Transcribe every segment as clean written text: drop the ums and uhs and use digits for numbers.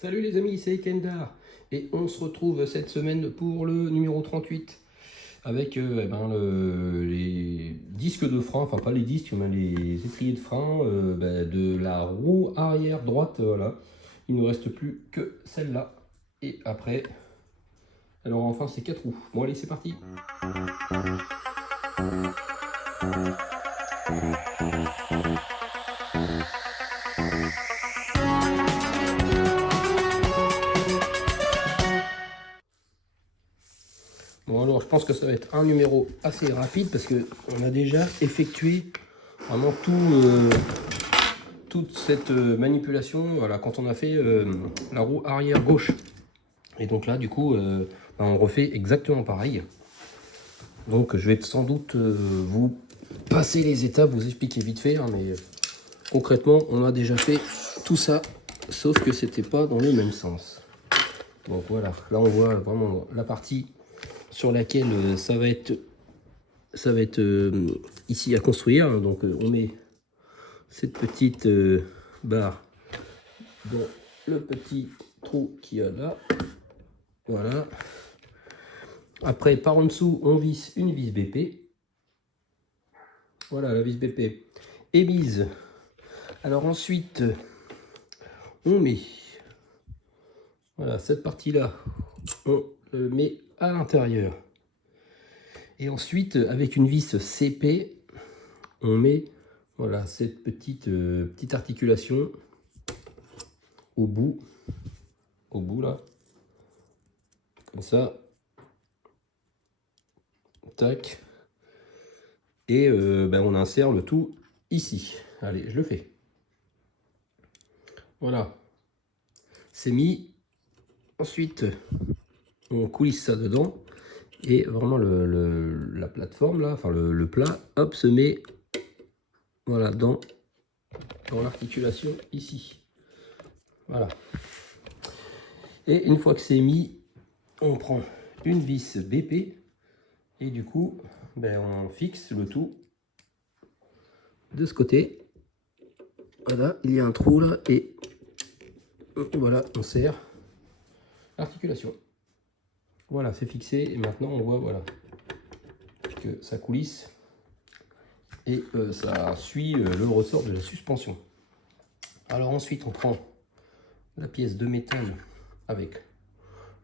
Salut les amis, c'est Kendar et on se retrouve cette semaine pour le numéro 38 avec les disques de frein, enfin pas les disques mais les étriers de frein de la roue arrière droite, voilà. Il ne reste plus que celle-là et après, alors enfin c'est 4 roues. Bon allez c'est parti. Bon alors je pense que ça va être un numéro assez rapide parce que on a déjà effectué vraiment toute cette manipulation, voilà, quand on a fait la roue arrière gauche. Et donc là du coup on refait exactement pareil. Donc je vais sans doute vous passer les étapes, vous expliquer vite fait, hein, mais concrètement on a déjà fait tout ça, sauf que c'était pas dans le même sens. Donc voilà, là on voit vraiment la partie sur laquelle ça va être ici à construire. Donc on met cette petite barre dans le petit trou qu'il y a là, voilà. Après par en dessous on visse une vis BP, voilà la vis BP est mise. Alors ensuite on met, voilà, cette partie là on le met à l'intérieur. Et ensuite, avec une vis CP, on met, voilà, cette petite articulation au bout là, comme ça, tac, et on insère le tout ici. Allez, je le fais. Voilà, c'est mis. Ensuite, on coulisse ça dedans. Et vraiment la plateforme là, enfin le plat, hop, se met, voilà, dans l'articulation ici. Voilà. Et une fois que c'est mis, on prend une vis BP et du coup, on fixe le tout de ce côté. Voilà, il y a un trou là et voilà, on serre l'articulation. Voilà, c'est fixé et maintenant on voit, voilà, que ça coulisse et ça suit le ressort de la suspension. Alors ensuite on prend la pièce de métal avec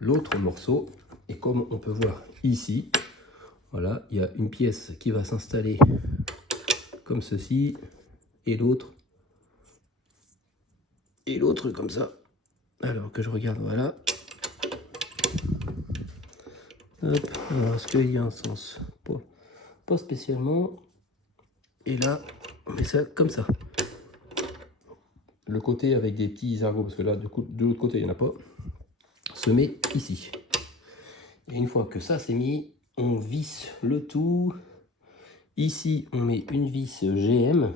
l'autre morceau et comme on peut voir ici, voilà, il y a une pièce qui va s'installer comme ceci et l'autre comme ça. Alors que je regarde, voilà. Hop, alors est-ce qu'il y a un sens? Pas spécialement. Et là, on met ça comme ça. Le côté avec des petits ergots, parce que là, de l'autre côté, il n'y en a pas, se met ici. Et une fois que ça c'est mis, on visse le tout. Ici, on met une vis GM.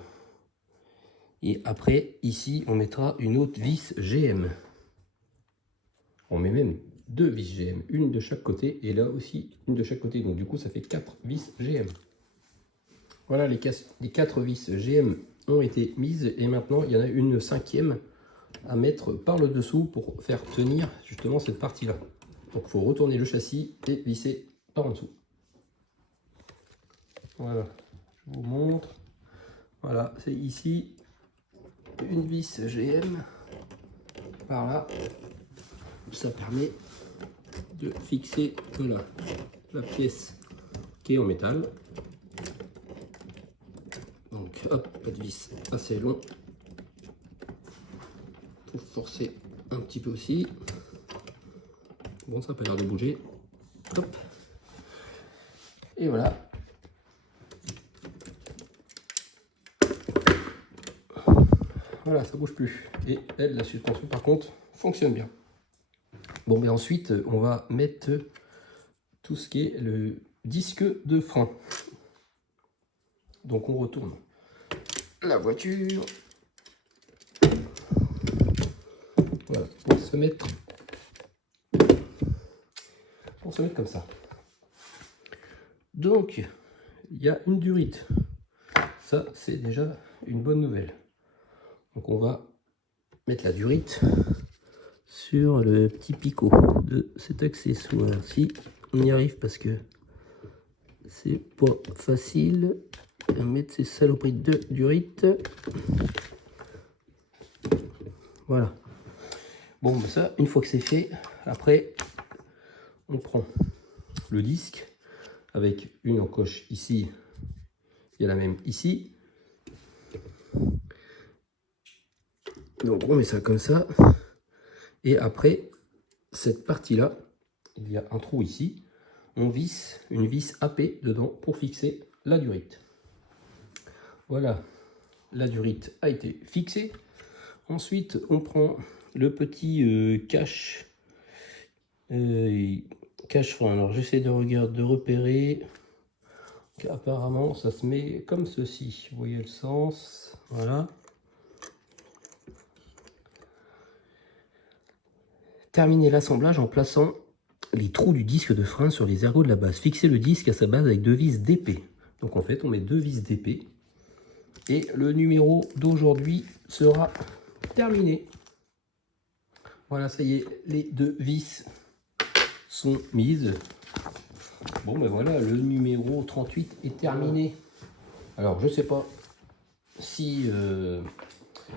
Et après, ici, on mettra une autre vis GM. On met même deux vis GM, une de chaque côté, et là aussi, une de chaque côté. Donc du coup, ça fait 4 vis GM. Voilà, les 4 vis GM ont été mises, et maintenant, il y en a une cinquième à mettre par le dessous pour faire tenir justement cette partie-là. Donc il faut retourner le châssis et visser par en dessous. Voilà, je vous montre. Voilà, c'est ici une vis GM par là. Ça permet de fixer, voilà, la pièce qui est en métal. Donc hop, pas de vis assez long pour forcer un petit peu aussi. Bon, ça n'a pas l'air de bouger. Hop. Et voilà. Voilà, ça bouge plus. Et elle, la suspension par contre, fonctionne bien. Bon, mais ensuite, on va mettre tout ce qui est le disque de frein. Donc on retourne la voiture. Voilà, pour se mettre comme ça. Donc, il y a une durite. Ça, c'est déjà une bonne nouvelle. Donc on va mettre la durite sur le petit picot de cet accessoire. Si on y arrive, parce que c'est pas facile à mettre ces saloperies de durite. Voilà. Bon, ben ça, une fois que c'est fait, après, on prend le disque avec une encoche ici. Il y a la même ici. Donc on met ça comme ça. Et après, cette partie-là, il y a un trou ici. On visse une vis AP dedans pour fixer la durite. Voilà, la durite a été fixée. Ensuite, on prend le petit cache-frein. Alors j'essaie de regarder, de repérer. Apparemment, ça se met comme ceci. Vous voyez le sens. Voilà. Terminer l'assemblage en plaçant les trous du disque de frein sur les ergots de la base. Fixer le disque à sa base avec 2 vis d'épée. Donc en fait, on met 2 vis d'épée. Et le numéro d'aujourd'hui sera terminé. Voilà, ça y est, les 2 vis sont mises. Bon, ben voilà, le numéro 38 est terminé. Alors, je sais pas si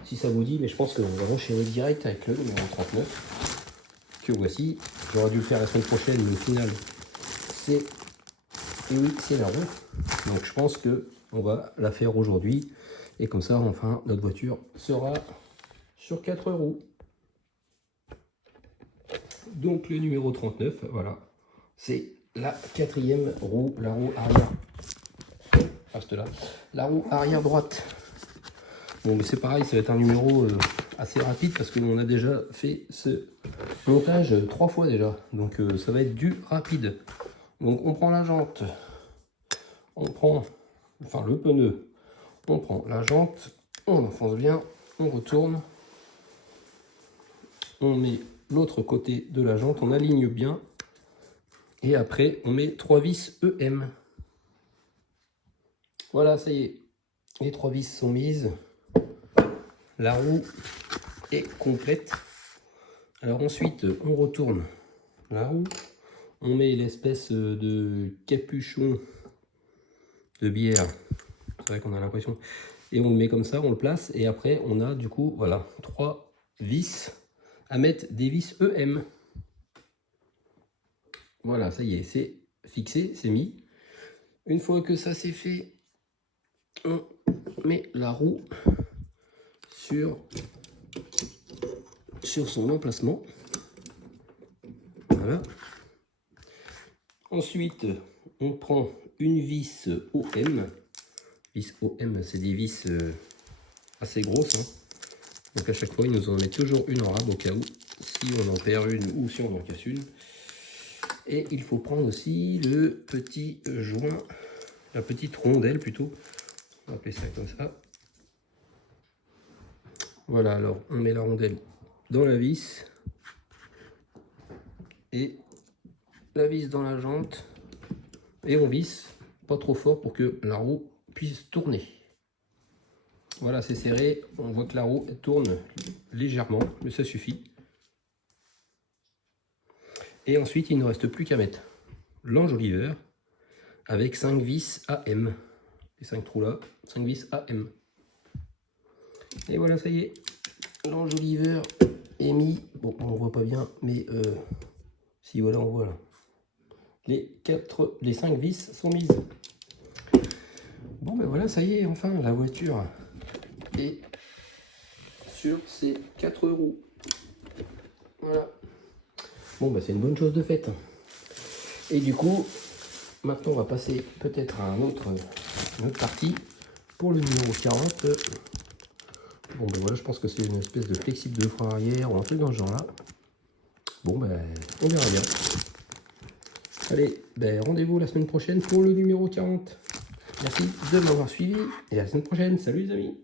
ça vous dit, mais je pense qu'on va enchaîner direct avec le numéro 39. Que voici. J'aurais dû le faire la semaine prochaine, mais au final, c'est... Et oui, c'est la roue. Donc, je pense que on va la faire aujourd'hui. Et comme ça, enfin, notre voiture sera sur 4 roues. Donc, le numéro 39, voilà. C'est la 4e roue, la roue arrière. Reste là. La roue arrière droite. Bon, mais c'est pareil, ça va être un numéro assez rapide parce qu'on a déjà fait ce montage 3 fois déjà. Donc, ça va être du rapide. Donc, on prend la jante. On prend, enfin, le pneu. On prend la jante. On enfonce bien. On retourne. On met l'autre côté de la jante. On aligne bien. Et après, on met 3 vis EM. Voilà, ça y est. Les 3 vis sont mises. La roue est complète. Alors ensuite, on retourne la roue. On met l'espèce de capuchon de bière. C'est vrai qu'on a l'impression. Et on le met comme ça, on le place. Et après, on a du coup, voilà, 3 vis à mettre des vis EM. Voilà, ça y est, c'est fixé, c'est mis. Une fois que ça c'est fait, on met la roue sur son emplacement. Voilà. Ensuite, on prend une vis OM. Vis OM, c'est des vis assez grosses. Hein. Donc à chaque fois, il nous en met toujours une en rab au cas où, si on en perd une ou si on en casse une. Et il faut prendre aussi le petit joint, la petite rondelle plutôt. On va appeler ça comme ça. Voilà, alors on met la rondelle dans la vis et la vis dans la jante et on visse pas trop fort pour que la roue puisse tourner. Voilà, c'est serré, on voit que la roue tourne légèrement, mais ça suffit. Et ensuite, il ne reste plus qu'à mettre l'enjoliveur avec 5 vis AM. Les 5 trous là, 5 vis AM. Et voilà, ça y est, l'enjoliveur est mis. Bon, on ne voit pas bien, mais si voilà, on voit là. Les 5 vis sont mises. Bon, ben voilà, ça y est, enfin, la voiture est sur ses 4 roues. Voilà. Bon, ben c'est une bonne chose de faite. Et du coup, maintenant, on va passer peut-être à une autre partie pour le numéro 40. Bon, ben voilà, je pense que c'est une espèce de flexible de frein arrière ou un truc dans ce genre-là. Bon, ben, on verra bien. Allez, ben, rendez-vous la semaine prochaine pour le numéro 40. Merci de m'avoir suivi et à la semaine prochaine. Salut les amis.